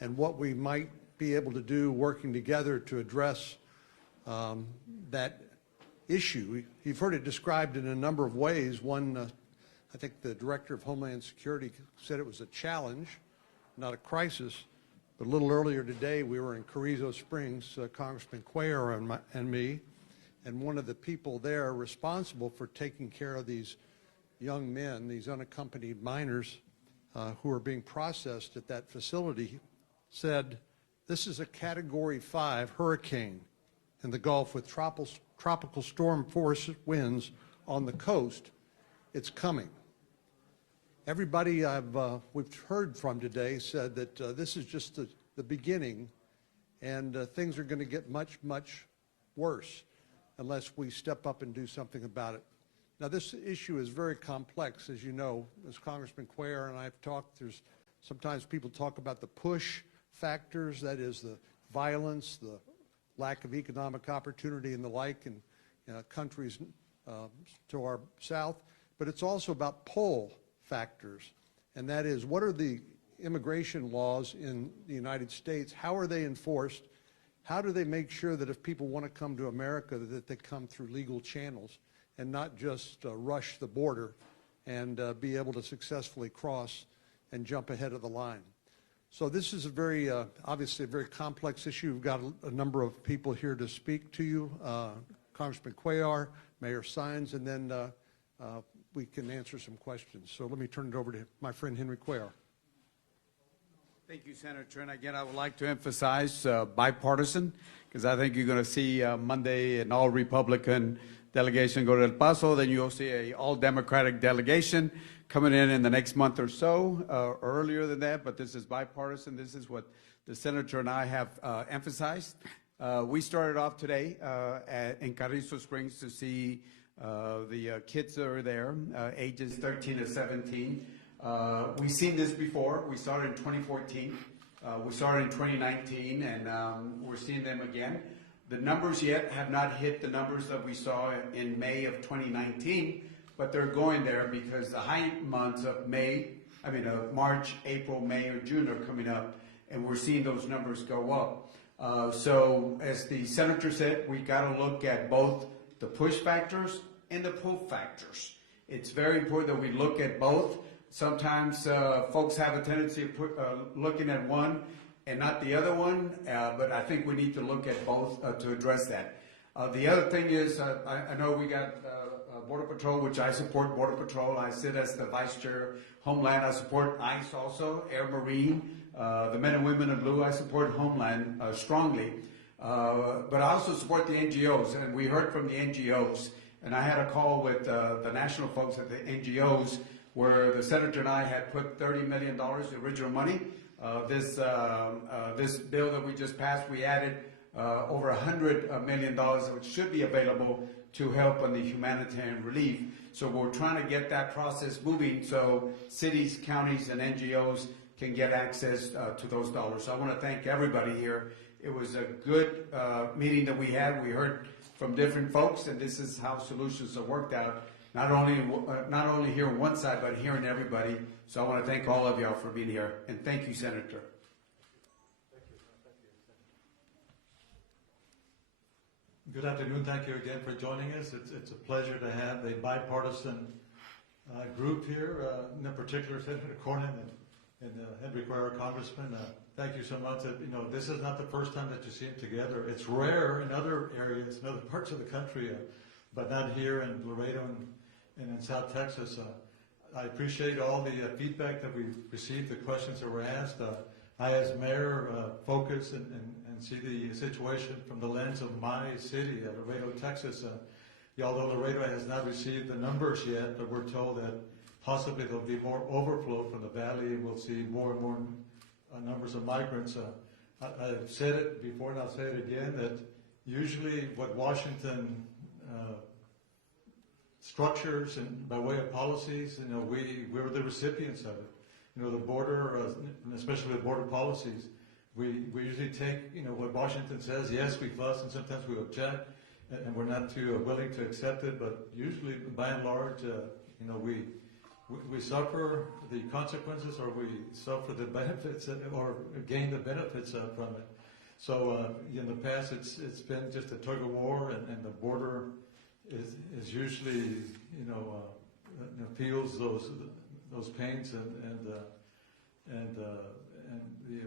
and what we might be able to do working together to address that issue. You've heard it described in a number of ways. One, I think the Director of Homeland Security said it was a challenge, not a crisis. But a little earlier today, we were in Carrizo Springs, Congressman Cuellar and me, and one of the people there responsible for taking care of these young men, these unaccompanied minors who are being processed at that facility, said, this is a Category 5 hurricane in the Gulf with tropical storm force winds on the coast. It's coming. Everybody we've heard from today said that this is just the beginning, and things are going to get much, much worse unless we step up and do something about it. Now, this issue is very complex, as you know. As Congressman Cuellar and I have talked, there's sometimes people talk about the push factors, that is the violence, the lack of economic opportunity and the like in countries to our south, but it's also about pull factors, and that is, what are the immigration laws in the United States? How are they enforced? How do they make sure that if people want to come to America that they come through legal channels and not just rush the border and be able to successfully cross and jump ahead of the line? So this is a very, obviously a very complex issue. We've got a number of people here to speak to you, Congressman Cuellar, Mayor Sines, and then we can answer some questions. So let me turn it over to my friend Henry Cuellar. Thank you, Senator. And again, I would like to emphasize bipartisan, because I think you're going to see Monday an all-Republican delegation go to El Paso. Then you'll see an all-Democratic delegation coming in the next month or so, earlier than that. But this is bipartisan. This is what the Senator and I have emphasized. We started off today in Carrizo Springs to see the kids that are there, ages 13 to 17. We've seen this before. We started in 2014. We started in 2019, and we're seeing them again. The numbers yet have not hit the numbers that we saw in May of 2019, but they're going there because the high months of March, April, May, or June are coming up, and we're seeing those numbers go up. So as the Senator said, we got to look at both the push factors and the pull factors. It's very important that we look at both. Sometimes folks have a tendency of looking at one and not the other one, but I think we need to look at both to address that. The other thing is, I know we got Border Patrol, which I support Border Patrol. I sit as the Vice Chair Homeland. I support ICE also, Air Marine, the men and women in blue. I support Homeland strongly. But I also support the NGOs, and we heard from the NGOs. And I had a call with the national folks at the NGOs where the Senator and I had put $30 million, the original money. This bill that we just passed, we added over $100 million, which should be available to help on the humanitarian relief. So we're trying to get that process moving so cities, counties, and NGOs can get access to those dollars. So I want to thank everybody here. It was a good meeting that we had. We heard from different folks, and this is how solutions are worked out, not only here on one side, but hearing everybody. So I want to thank all of y'all for being here, and thank you, Senator. Good afternoon. Thank you again for joining us. It's a pleasure to have a bipartisan group here, in particular Senator Cornyn and Henry Cuellar, Congressman. Thank you so much. This is not the first time that you see them together. It's rare in other areas, in other parts of the country, but not here in Laredo and in South Texas. I appreciate all the feedback that we've received, the questions that were asked. I, as mayor, focus and see the situation from the lens of my city, Laredo, Texas. Although Laredo has not received the numbers yet, but we're told that possibly there'll be more overflow from the valley, and we'll see more and more numbers of migrants. I've said it before, and I'll say it again, that usually what Washington structures and by way of policies, we're the recipients of it. The border, especially the border policies, we usually take, what Washington says. Yes, we fuss and sometimes we object, and we're not too willing to accept it. But usually, by and large, we suffer the consequences, or we suffer the benefits, or gain the benefits from it. So in the past, it's been just a tug of war, and the border is usually feels those pains and the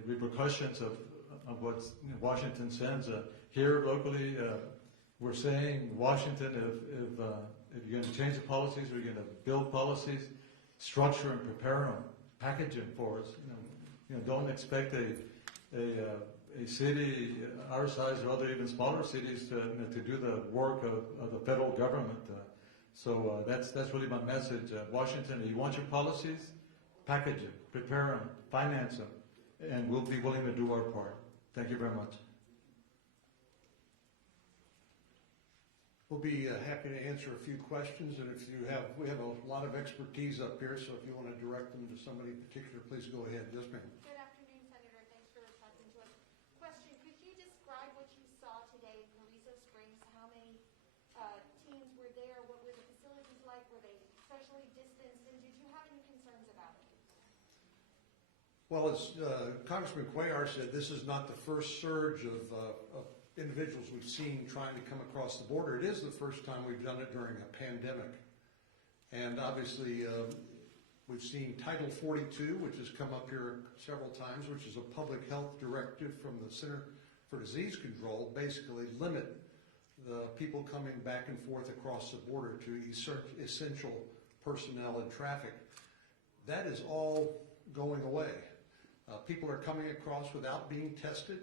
repercussions of what Washington sends. Here locally, we're saying Washington, if you're going to change the policies, or you're going to build policies, structure and prepare them, package them for us. Don't expect a city our size or other even smaller cities to do the work of the federal government. So that's really my message. Washington, you want your policies, package them, prepare them, finance them, and we'll be willing to do our part. Thank you very much. We'll be happy to answer a few questions, and we have a lot of expertise up here, so if you want to direct them to somebody in particular, please go ahead. Yes, ma'am. Good afternoon, Senator. Thanks for talking to us. Question, could you describe what you saw today in Carrizo Springs? How many teams were there? What were the facilities like? Were they socially distanced? And did you have any concerns about it? Well, as Congressman Cuellar said, this is not the first surge of individuals we've seen trying to come across the border. It is the first time we've done it during a pandemic. And obviously, we've seen Title 42, which has come up here several times, which is a public health directive from the Center for Disease Control, basically limit the people coming back and forth across the border to essential personnel and traffic. That is all going away. People are coming across without being tested.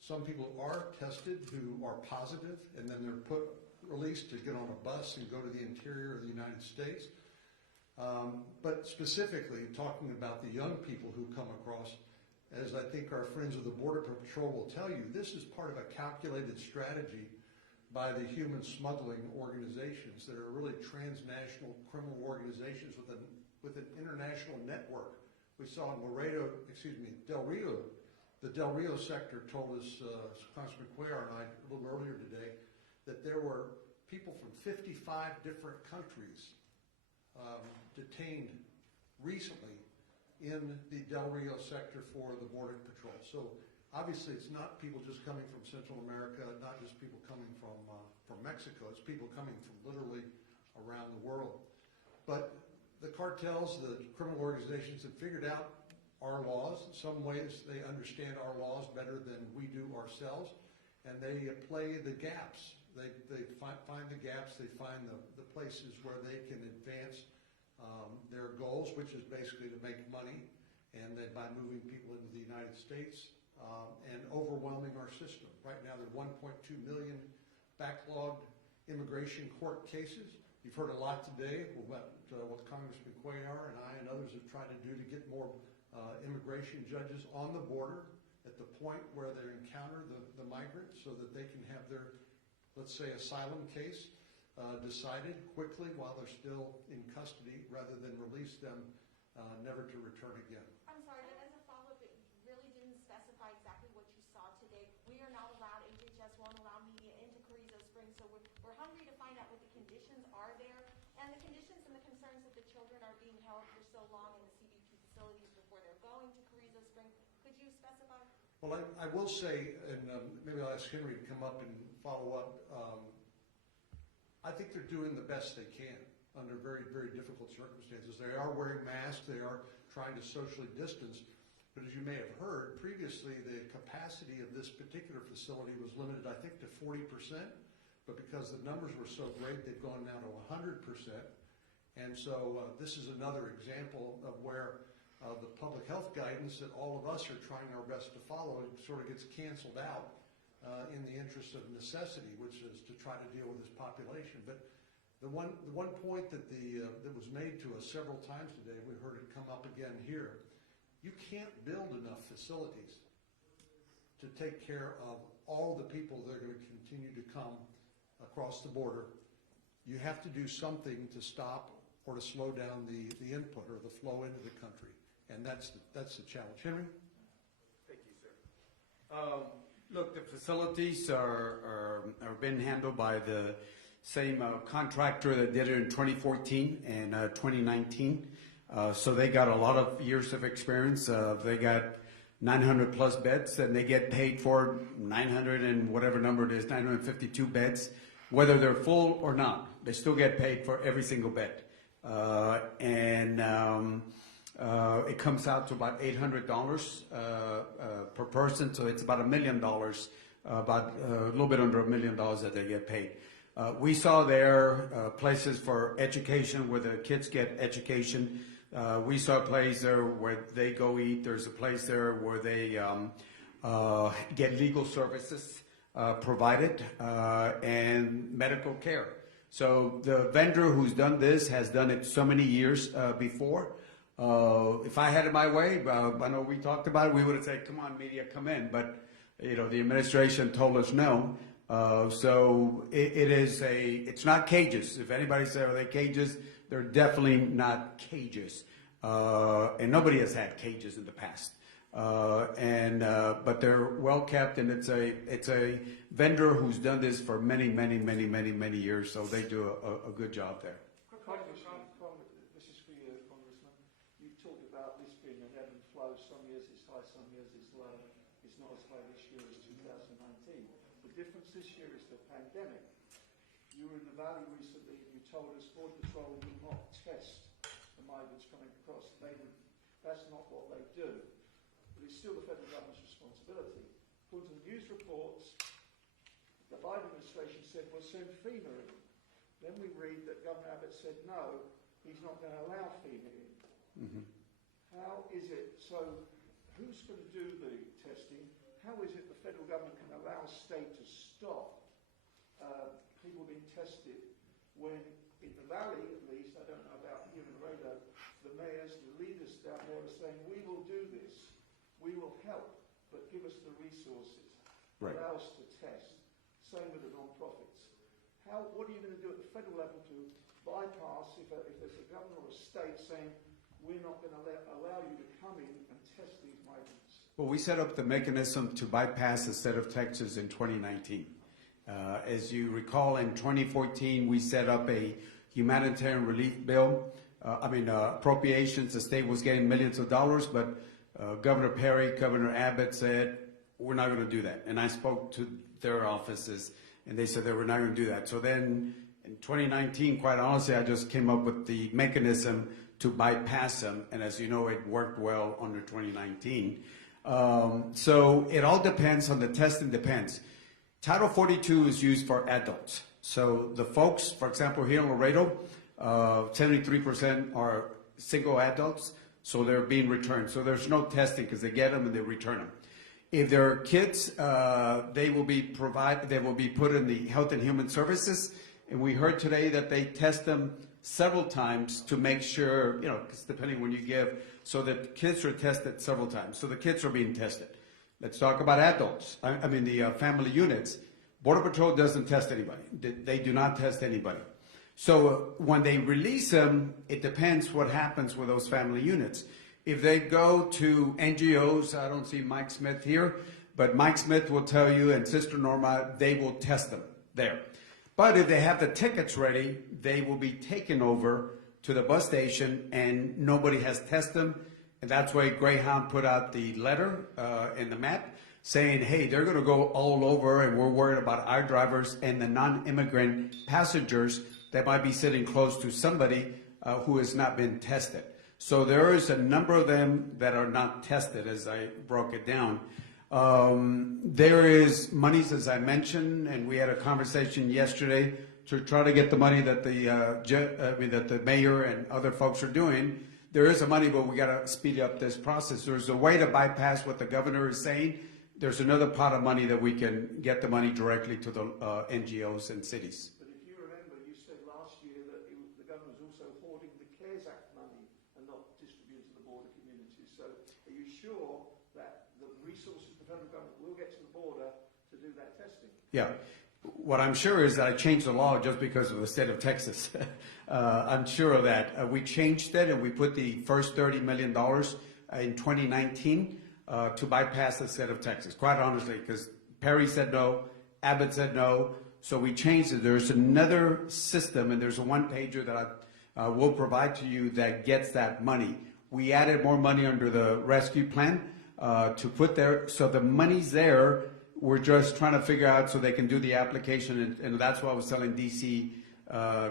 Some people are tested who are positive, and then they're released to get on a bus and go to the interior of the United States. But specifically, talking about the young people who come across, as I think our friends of the Border Patrol will tell you, this is part of a calculated strategy by the human smuggling organizations that are really transnational criminal organizations with an international network. We saw in Del Rio. The Del Rio sector told us, Congressman Cuellar and I a little earlier today, that there were people from 55 different countries detained recently in the Del Rio sector for the Border Patrol. So obviously it's not people just coming from Central America, not just people coming from Mexico, it's people coming from literally around the world. But the cartels, the criminal organizations have figured out our laws. In some ways, they understand our laws better than we do ourselves, and they play the gaps. They find the gaps. They find the places where they can advance their goals, which is basically to make money, and that by moving people into the United States and overwhelming our system. Right now, there are 1.2 million backlogged immigration court cases. You've heard a lot today about what Congressman Cuellar and I and others have tried to do to get more immigration judges on the border at the point where they encounter the migrants so that they can have their, let's say, asylum case decided quickly while they're still in custody rather than release them never to return again. I'm sorry, but as a follow-up, it really didn't specify exactly what you saw today. We are not allowed, HHS won't allow media into Carrizo Springs, so we're hungry to find out what the conditions are there and the conditions and the concerns that the children are being held for so long in the CBP facilities before they're going to Carrizo Springs. Could you specify? Well, I will say, and maybe I'll ask Henry to come up and follow up, I think they're doing the best they can under very, very difficult circumstances. They are wearing masks, they are trying to socially distance, but as you may have heard, previously the capacity of this particular facility was limited, I think, to 40%, but because the numbers were so great, they've gone now to 100%. And so this is another example of where the public health guidance that all of us are trying our best to follow sort of gets canceled out in the interest of necessity, which is to try to deal with this population. But the one point that was made to us several times today, we heard it come up again here, you can't build enough facilities to take care of all the people that are going to continue to come across the border. You have to do something to stop or to slow down the input or the flow into the country, and that's the challenge. Henry? Thank you, sir. Look, the facilities are being handled by the same contractor that did it in 2014 and 2019. So they got a lot of years of experience. They got 900 plus beds, and they get paid for 900 and whatever number it is, 952 beds, whether they're full or not. They still get paid for every single bed. It comes out to about $800 per person, so it's about $1 million, about a little bit under $1 million that they get paid. We saw there places for education where the kids get education. We saw a place there where they go eat. There's a place there where they get legal services provided and medical care. So the vendor who's done this has done it so many years before. If I had it my way, I know we talked about it, we would have said, come on, media, come in. But, the administration told us no. So it's not cages. If anybody said, are they cages? They're definitely not cages. And nobody has had cages in the past. But they're well kept, and it's a vendor who's done this for many years. So they do a good job there. This is for you, Congressman. You talked about this being an ebb and flow. Some years it's high, some years it's low. It's not as high this year as 2019. The difference this year is the pandemic. You were in the Valley recently and you told us Border Patrol will not test the migrants coming across. That's not what they do. But it's still the federal government's responsibility. According to the news reports, the Biden administration said we'll send FEMA in. Then we read that Governor Abbott said no, he's not going to allow FEMA in. Mm-hmm. How is it, so who's going to do the testing? How is it the federal government can allow a state to stop people being tested when in the Valley, at least, I don't know about here in Laredo, the mayors, the leaders down there are saying, we will do this, we will help, but give us the resources, right. Allow us to test. Same with the non-profits. What are you going to do at the federal level to bypass if there's a governor or a state saying, we're not going to allow you to come in and test these migrants? Well, we set up the mechanism to bypass the state of Texas in 2019. As you recall, in 2014, we set up a humanitarian relief bill. Appropriations. The state was getting millions of dollars, but Governor Perry, Governor Abbott said, we're not going to do that. And I spoke to their offices, and they said they were not going to do that. So then in 2019, quite honestly, I just came up with the mechanism to bypass them. And as you know, it worked well under 2019. So it all depends on the testing depends. Title 42 is used for adults. So the folks, for example, here in Laredo, 73% are single adults, so they're being returned. So there's no testing because they get them and they return them. If they're kids, they will be put in the Health and Human Services. And we heard today that they test them several times to make sure, because depending when you give, so that kids are tested several times. So the kids are being tested. Let's talk about adults. The family units. Border Patrol doesn't test anybody. They do not test anybody. So when they release them, it depends what happens with those family units. If they go to NGOs, I don't see Mike Smith here, but Mike Smith will tell you, and Sister Norma, they will test them there. But if they have the tickets ready, they will be taken over to the bus station, and nobody has tested them. And that's why Greyhound put out the letter in the map saying, hey, they're going to go all over, and we're worried about our drivers and the non-immigrant passengers that might be sitting close to somebody who has not been tested. So there is a number of them that are not tested, as I broke it down. There is monies, as I mentioned, and we had a conversation yesterday to try to get the money that the mayor and other folks are doing. There is a money, but we got to speed up this process. There's a way to bypass what the governor is saying. There's another pot of money that we can get the money directly to the NGOs and cities. But if you remember, you said last year that the governor was also hoarding the KSAT money and not distributing to the border communities. So are you sure that the resources the federal government will get to the border to do that testing? Yeah. What I'm sure is that I changed the law just because of the state of Texas. I'm sure of that. We changed it, and we put the first $30 million in 2019 to bypass the state of Texas, quite honestly, because Perry said no, Abbott said no, So we changed it. There's another system, and there's a one-pager that I will provide to you that gets that money. We added more money under the rescue plan to put there. So the money's there. We're just trying to figure out so they can do the application. And that's why I was telling DC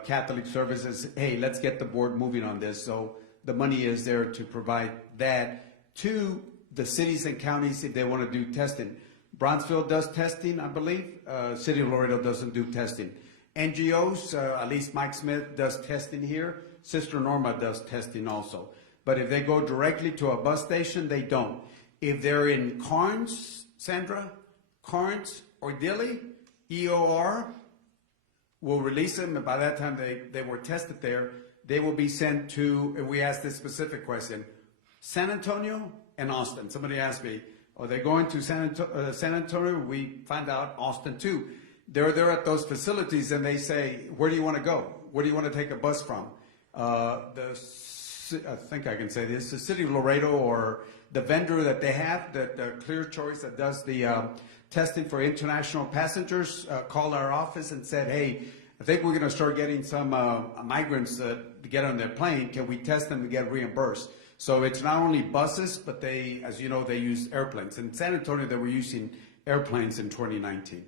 Catholic Services, hey, let's get the board moving on this. So the money is there to provide that to the cities and counties if they want to do testing. Bronzeville does testing, I believe. City of Laredo doesn't do testing. NGOs, at least Mike Smith does testing here. Sister Norma does testing also. But if they go directly to a bus station, they don't. If they're in Carnes, Sandra, Carnes or Dilley, EOR will release them, and by that time they were tested there, they will be sent to, and we asked this specific question, San Antonio and Austin. Somebody asked me, are they going to San Antonio? We find out Austin too. They're there at those facilities and they say, where do you want to go? Where do you want to take a bus from? I think I can say this, the City of Laredo or the vendor that they have, the Clear Choice that does the testing for international passengers, called our office and said, hey, I think we're going to start getting some migrants to get on their plane. Can we test them and get reimbursed? So it's not only buses, but they, as you know, they use airplanes. In San Antonio, they were using airplanes in 2019.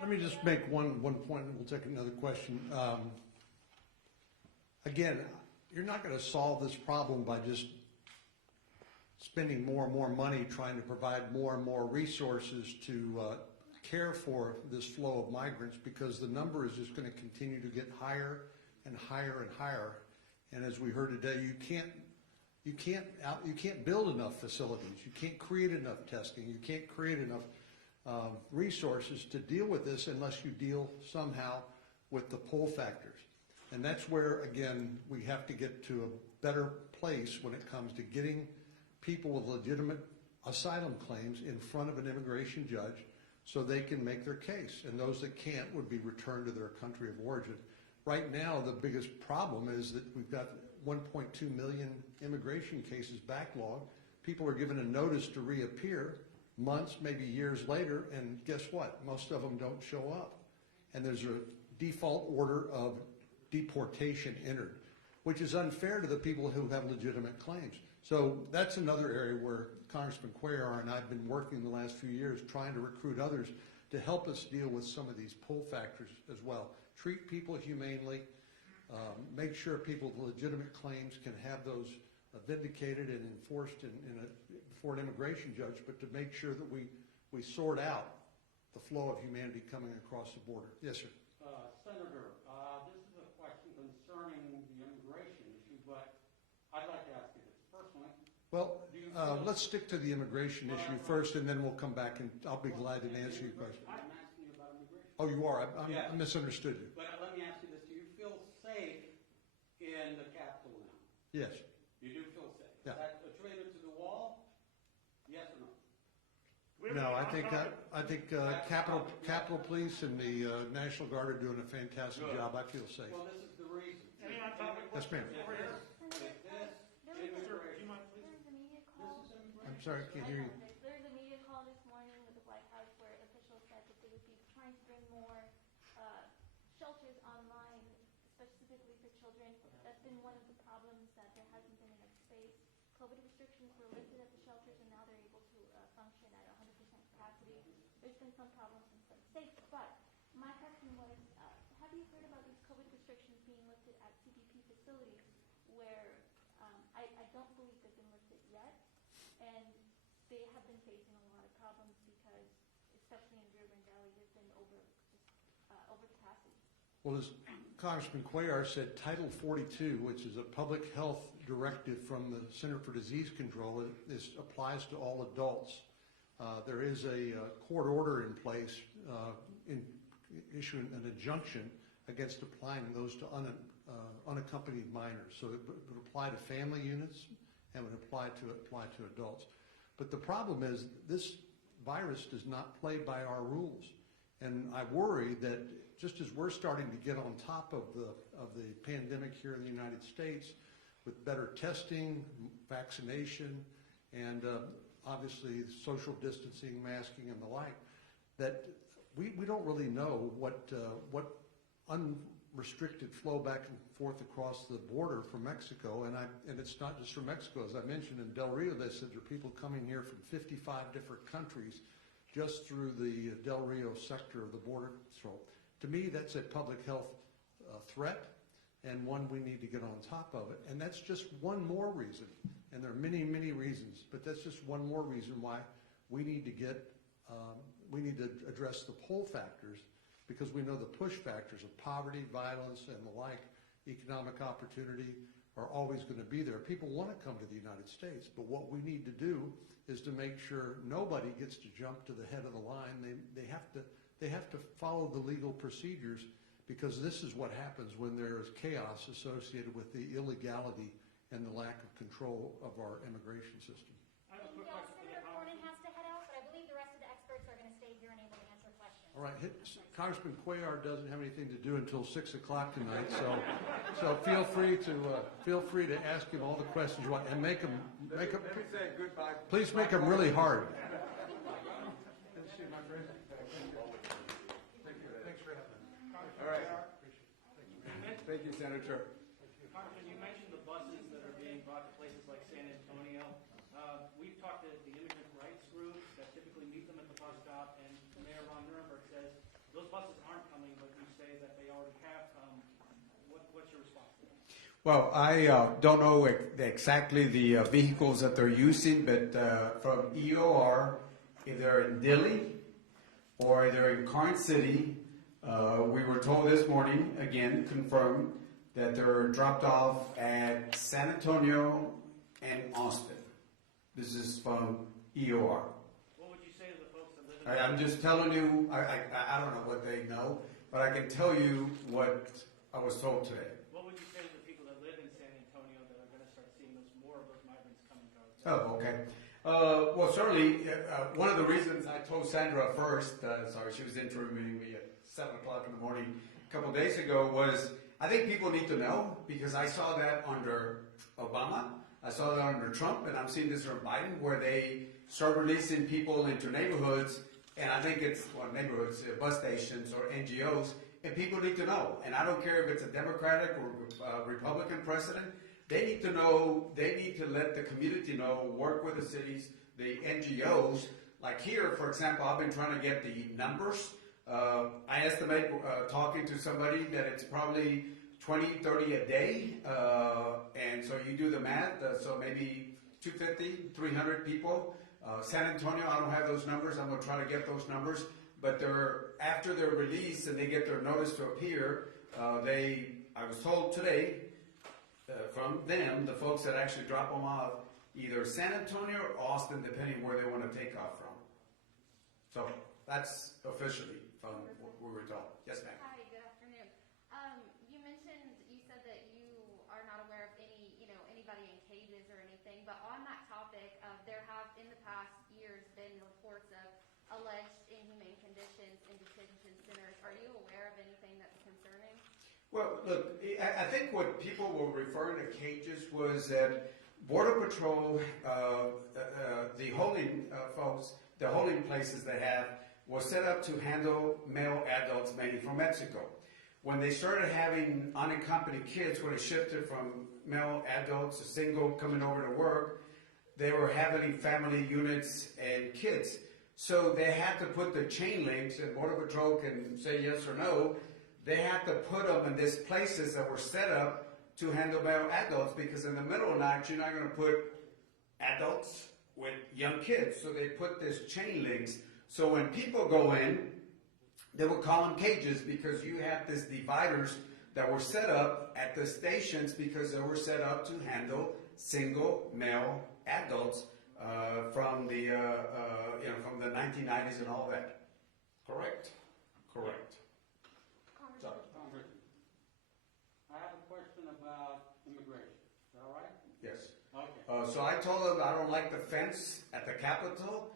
Let me just make one point, and we'll take another question. Again, you're not going to solve this problem by just spending more and more money trying to provide more and more resources to care for this flow of migrants, because the number is just going to continue to get higher and higher and higher. And as we heard today, you can't build enough facilities. You can't create enough testing. You can't create enough resources to deal with this unless you deal somehow with the pull factors. And that's where, again, we have to get to a better place when it comes to getting people with legitimate asylum claims in front of an immigration judge so they can make their case. And those that can't would be returned to their country of origin. Right now, the biggest problem is that we've got 1.2 million immigration cases backlogged. People are given a notice to reappear months, maybe years later, and guess what? Most of them don't show up. And there's a default order of deportation entered, which is unfair to the people who have legitimate claims. So that's another area where Congressman Cuellar and I have been working the last few years trying to recruit others to help us deal with some of these pull factors as well. Treat people humanely, make sure people with legitimate claims can have those vindicated and enforced before an immigration judge, but to make sure that we sort out the flow of humanity coming across the border. Yes, sir. Senator, this is a question concerning the immigration issue, but I'd like to ask you this personally. Well, let's stick to the immigration issue first, and then we'll come back, and I'll be glad to answer your question. I'm asking you about immigration. Oh, you are? Yeah. I misunderstood you. But let me ask you this. Do you feel safe in the Capitol now? Yes. You do feel safe? Yeah. Is that a traitor to the wall? Yes or no? No, I think Capitol Police and the National Guard are doing a fantastic job. I feel safe. Well, this is the reason. Yes, ma'am. I'm sorry, I can't hear you. There's a media call this morning with the White House where officials said that they would be trying to bring more shelters online, specifically for children. That's been one of the problems, that there hasn't been enough space. COVID restrictions were lifted at the shelters, and now they're able to function at 100% capacity. There's been some problems in some states, but my question was, have you heard about these COVID restrictions being lifted at CBP facilities where I don't believe they've been lifted yet, and they have been facing a lot of problems because, especially in Rio Grande Valley, there's been over capacity. Well, as Congressman Cuellar said, Title 42, which is a public health directive from the Center for Disease Control, applies to all adults. There is a court order in place issuing an injunction against applying those to unaccompanied minors. So it would apply to family units and would apply to adults. But the problem is this virus does not play by our rules. And I worry that just as we're starting to get on top of the pandemic here in the United States with better testing, vaccination, and obviously social distancing, masking, and the like, that we don't really know what unrestricted flow back and forth across the border from Mexico, and it's not just from Mexico. As I mentioned in Del Rio, they said there are people coming here from 55 different countries just through the Del Rio sector of the border control. To me, that's a public health threat, and one we need to get on top of it. And that's just one more reason, and there are many, many reasons, but that's just one more reason why we need to address the pull factors, because we know the push factors of poverty, violence, and the like, economic opportunity, are always going to be there. People want to come to the United States, but what we need to do is to make sure nobody gets to jump to the head of the line. They have to follow the legal procedures, because this is what happens when there is chaos associated with the illegality and the lack of control of our immigration system. Senator Cornyn has to head out, but I believe the rest of the experts are going to stay here and able to answer questions. All right, Congressman Cuellar doesn't have anything to do until 6 o'clock tonight, so feel free to ask him all the questions you want, and make them. Let me say goodbye. Please make them really hard. Good to see you, my friend. Thanks for having me. All right. Thank you, Senator. Congressman, you mentioned the buses that are being brought to places like San Antonio. We've talked to the immigrant rights groups that typically meet them at the bus stop, and Mayor Ron Nuremberg says those buses aren't coming, but you say that they already have come. What's your response to that? Well, I don't know exactly the vehicles that they're using, but from EOR, either in Dilley or either in Carn City, we were told this morning, again, confirmed, that they're dropped off at San Antonio and Austin. This is from EOR. What would you say to the folks that live in I'm just telling you, I don't know what they know, but I can tell you what I was told today. What would you say to the people that live in San Antonio that are going to start seeing more of those migrants coming to our state? Oh, okay. Well, certainly, one of the reasons I told Sandra first, sorry, she was interviewing me at 7 o'clock in the morning a couple days ago, was I think people need to know, because I saw that under Obama, I saw that under Trump, and I'm seeing this from Biden, where they start releasing people into neighborhoods, and I think it's, neighborhoods, bus stations or NGOs, and people need to know. And I don't care if it's a Democratic or Republican president, they need to know, they need to let the community know, work with the cities, the NGOs. Like here, for example, I've been trying to get the numbers. I estimate, talking to somebody, that it's probably 20, 30 a day, and so you do the math, so maybe 250, 300 people. San Antonio, I don't have those numbers. I'm going to try to get those numbers, but after they're released and they get their notice to appear, I was told today from them, the folks that actually drop them off, either San Antonio or Austin, depending where they want to take off from. So that's officially from what we were told. Yes, ma'am. Hi, good afternoon. You said that you are not aware of anybody in cages or anything, but on that topic, there have in the past years been reports of alleged inhumane conditions in detention centers. Are you aware of anything that's concerning? Well, look, I think what people were referring to cages was that Border Patrol, the holding folks, the holding places they have, was set up to handle male adults mainly from Mexico. When they started having unaccompanied kids, when it shifted from male adults to single coming over to work, they were having family units and kids. So they had to put the chain links, and Border Patrol can say yes or no. They had to put them in these places that were set up to handle male adults, because in the middle of the night, you're not going to put adults with young kids. So they put this chain links. So when people go in, they would call them cages, because you have these dividers that were set up at the stations, because they were set up to handle single male adults from the 1990s and all that. Correct? Correct. Congressman, I have a question about immigration. Is that all right? Yes. Okay. So I told them I don't like the fence at the Capitol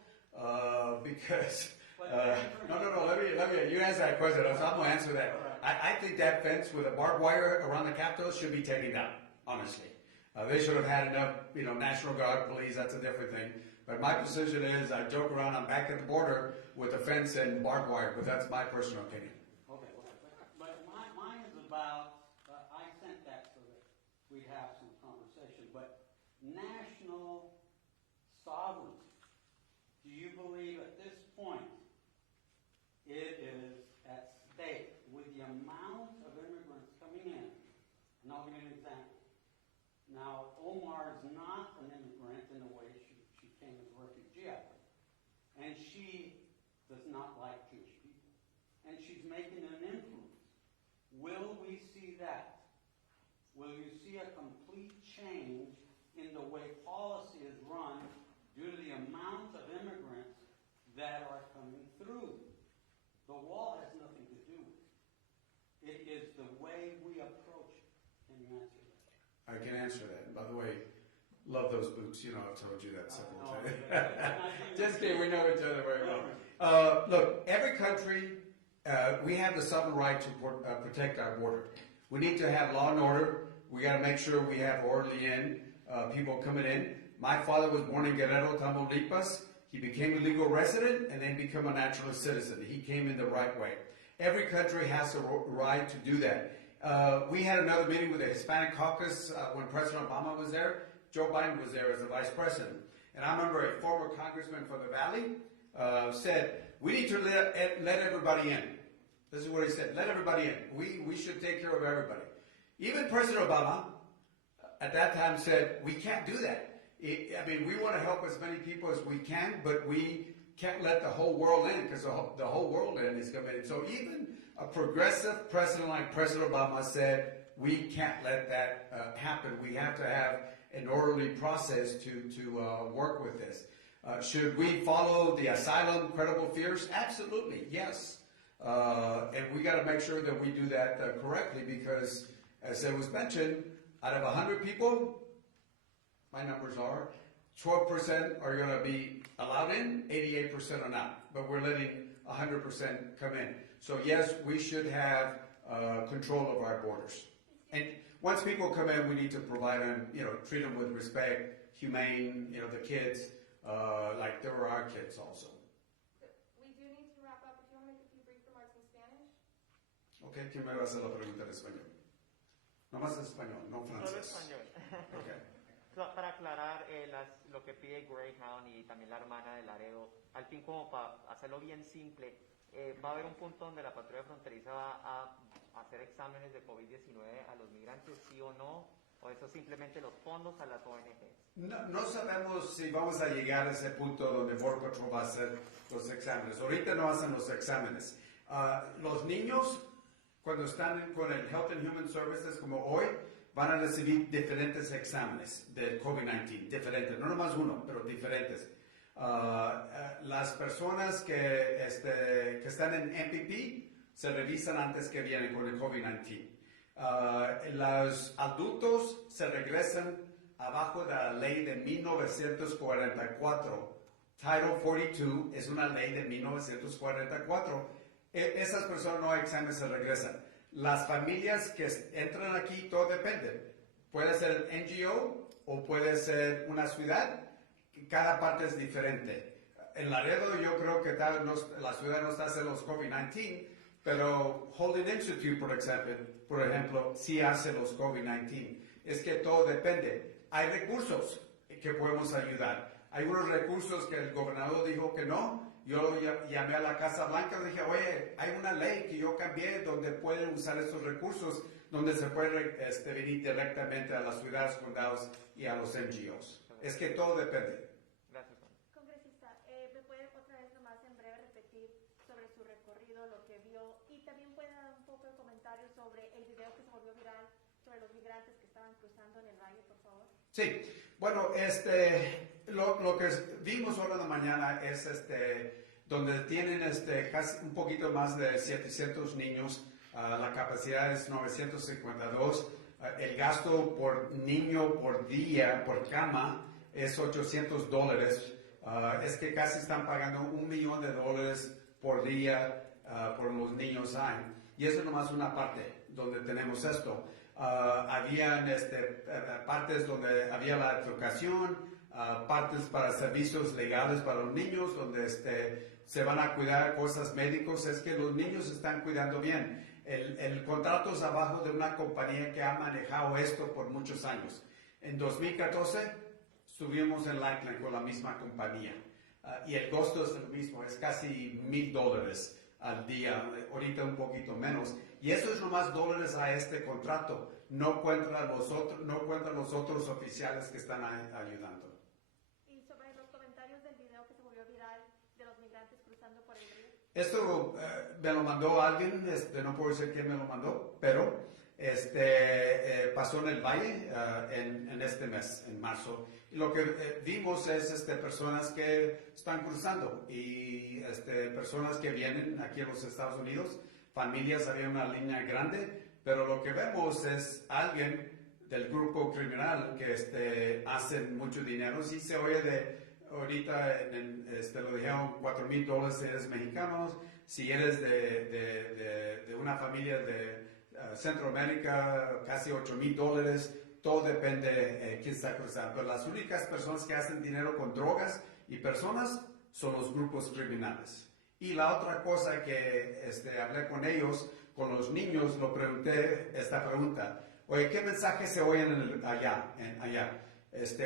because no. Let me. You asked that question, so I'm gonna answer that. I think that fence with a barbed wire around the Capitol should be taken down, honestly. They should have had enough, National Guard, police, that's a different thing. But my position is, I joke around, I'm back at the border with a fence and barbed wire, but that's my personal opinion. Okay, but mine is about, I sent that so that we'd have some conversation, but national sovereignty. Do you believe at this point it is at stake with the amount of immigrants coming in? And I'll give you an example. Now, Omar is not an immigrant in the way she came as a refugee, I think. And she does not like Jewish people. And she's making an influence. Will we see that? Will you see a complete change in the way policy is run due to the amount of immigrants that are coming through? The wall has nothing to do with it. It is the way we approach it. Can you answer that? I can answer that. By the way, love those boots. I've told you that several times. Just kidding. We know each other very well. Look, every country, we have the sovereign right to protect our border. We need to have law and order. We got to make sure we have orderly people coming in. My father was born in Laredo, Tamaulipas. He became a legal resident and then became a natural citizen. He came in the right way. Every country has a right to do that. We had another meeting with the Hispanic caucus when President Obama was there. Joe Biden was there as the vice president. And I remember a former congressman from the Valley said, we need to let everybody in. This is what he said, let everybody in. We should take care of everybody. Even President Obama at that time said, we can't do that. We want to help as many people as we can, but we can't let the whole world in because the whole world is coming in. So even a progressive president like President Obama said, we can't let that happen. We have to have an orderly process to work with this. Should we follow the asylum credible fears? Absolutely, yes. And we got to make sure that we do that correctly because, as it was mentioned, out of 100 people, my numbers are 12% are going to be allowed in, 88% are not. But we're letting 100% come in. So yes, we should have control of our borders. And once people come in, we need to provide them, treat them with respect, humane, the kids, like they were our kids also. We do need to wrap up. If you want to make a few brief remarks in Spanish. Okay, ¿quién me va a hacer la pregunta en español? Nomás en español, no francés. Solo español. Okay. Para aclarar lo que pide Greyhound y también la hermana de Laredo, al fin como para hacerlo bien simple, va a haber un punto donde la patrulla fronteriza va a hacer exámenes de COVID-19 a los migrantes, sí o no, o eso simplemente los fondos a las ONGs. No sabemos si vamos a llegar a ese punto donde Border Patrol va a hacer los exámenes. Ahorita no hacen los exámenes. Los niños, cuando están con el Health and Human Services como hoy, van a recibir diferentes exámenes del COVID-19, diferentes, no nomás uno, pero diferentes. Las personas que están en MPP se revisan antes que vienen con el COVID-19. Los adultos se regresan abajo de la ley de 1944. Title 42 es una ley de 1944. Esas personas no hay exámenes, se regresan. Las familias que entran aquí, todo depende. Puede ser NGO o puede ser una ciudad. Cada parte es diferente. En Laredo yo creo que la ciudad no está haciendo los COVID-19, pero Holding Institute, por ejemplo, sí hace los COVID-19. Es que todo depende. Hay recursos que podemos ayudar. Hay unos recursos que el gobernador dijo que no. Yo llamé a la Casa Blanca y dije, oye, hay una ley que yo cambié donde pueden usar estos recursos, donde se puede venir directamente a las ciudades, condados y a los NGOs. Es que todo depende. Gracias. Congresista, ¿me puede otra vez nomás en breve repetir sobre su recorrido, lo que vio? Y también puede dar un poco de comentario sobre el video que se volvió viral sobre los migrantes que estaban cruzando en el valle, por favor. Sí, bueno, lo que vimos ahora en la mañana es donde tienen casi un poquito más de 700 niños, la capacidad es 952, el gasto por niño por día, por cama, es $800, es que casi están pagando $1 millón por día por los niños hay. Y eso es nomás una parte donde tenemos esto. Habían partes donde había la educación, partes para servicios legales para los niños, donde se van a cuidar cosas médicos. Es que los niños se están cuidando bien. El contrato es abajo de una compañía que ha manejado esto por muchos años. En 2014 estuvimos en Lakeland con la misma compañía y el costo es el mismo, es casi $1,000 al día, ahorita un poquito menos. Y eso es lo más dólares a este contrato. No cuentan los otros oficiales que están ayudando. Y sobre los comentarios del video que se volvió viral de los migrantes cruzando por el río. Esto me lo mandó alguien, no puedo decir quién me lo mandó, pero pasó en el Valle en este mes, en marzo. Y lo que vimos es personas que están cruzando y personas que vienen aquí a los Estados Unidos, familias, había una línea grande, pero lo que vemos es alguien del grupo criminal que hacen mucho dinero. Sí se oye ahorita lo dijeron $4,000 si eres mexicano, si eres de una familia de Centroamérica, casi $8,000. Todo depende de quién está cruzando. Pero las únicas personas que hacen dinero con drogas y personas son los grupos criminales. Y la otra cosa que hablé con ellos, con los niños, lo pregunté esta pregunta. Oye, ¿qué mensajes se oyen allá?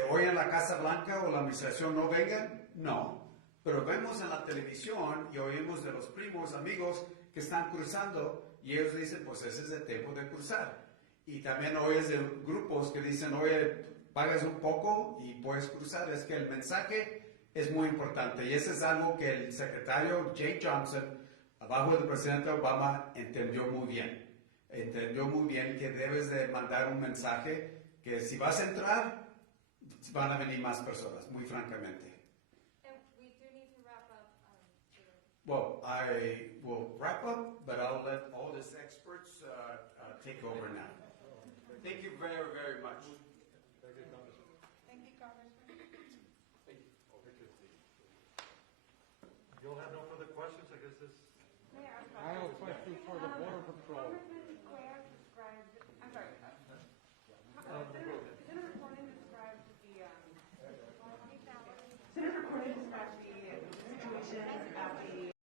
¿Oyen la Casa Blanca o la administración no vengan? No. Pero vemos en la televisión y oímos de los primos, amigos que están cruzando y ellos dicen, pues ese es el tiempo de cruzar. Y también oyes de grupos que dicen, oye, pagas un poco y puedes cruzar. Es que el mensaje es muy importante y eso es algo que el secretario Jay Johnson, abajo del presidente Obama, entendió muy bien. Entendió muy bien que debes de mandar un mensaje que si vas a entrar, van a venir más personas, muy francamente. We do need to wrap up. Well, I will wrap up, but I'll let all these experts take over now. Thank you very, very much. Thank you, Congressman. You'll have no further questions, I guess this... Mayor, I have a question for the Border Patrol. Congressman Cuellar